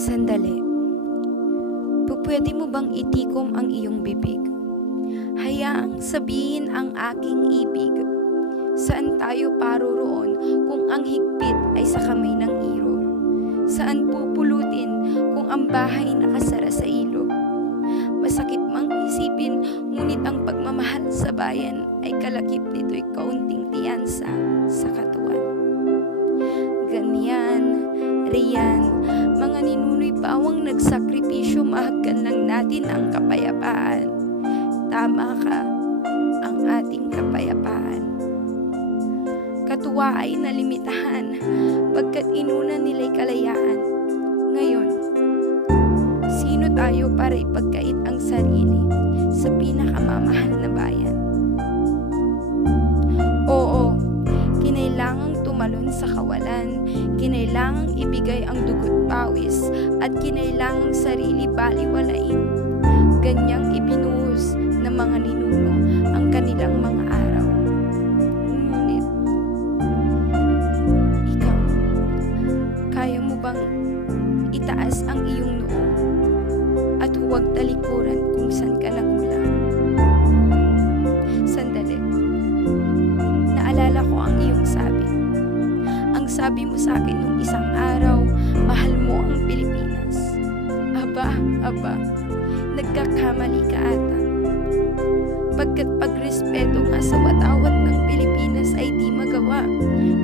Sandali. Pupwede mo bang itikom ang iyong bibig? Hayaang sabihin ang aking ibig. Saan tayo paroroon kung ang higpit ay sa kamay ng iro? Saan pupulutin kung ang bahay nakasara sa ilog? Masakit mang isipin, ngunit ang pagmamahal sa bayan ay kalakip nito'y kaunting tiyansa sa katawan. Ganyan, riyan, mga ninuno'y bawang nagsakripisyo, mahagkan lang natin ang kapayapaan. Tama ka, ang ating kapayapaan. Katuwa ay nalimitahan, pagkat inuna nila'y kalayaan. Ngayon, sino tayo para ipagkait ang sarili sa pinakamamahal na bayan? Oo, kinailangang tumalon sa kawalan, kinailangang ibigay ang dugo't pawis, at kinailangang sarili baliwalain. Ganyang ibinuhos ng mga ninuno ang kanilang mga araw. Ngunit, ikaw, kaya mo bang itaas ang iyong noo at huwag talikuran kung saan ka nagmula? Sandali. Naalala ko ang iyong sabi. Ang sabi mo sa akin nung isang araw, mahal mo ang Pilipinas. Aba, nagkakamali ka ata. Pagkat pagrespeto nga sa watawat ng Pilipinas ay di magawa,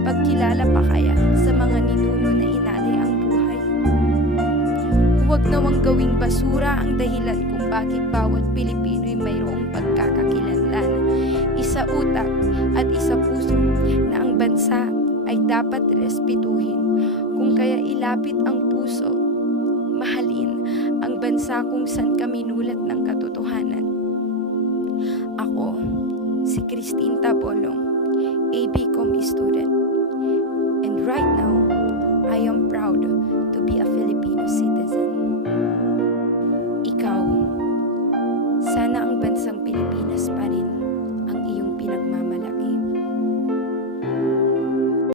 pagkilala pa kaya sa mga ninuno na inalay ang buhay. Huwag nawang gawing basura ang dahilan kung bakit bawat Pilipino'y mayroong pagkakakilanlan. Isa utak at isa puso na ang bansa ay dapat respetuhin. Kung kaya ilapit ang puso, mahalin ang bansa kung saan kami nulat ng katotohanan. Ako, si Christine Tabolong, AB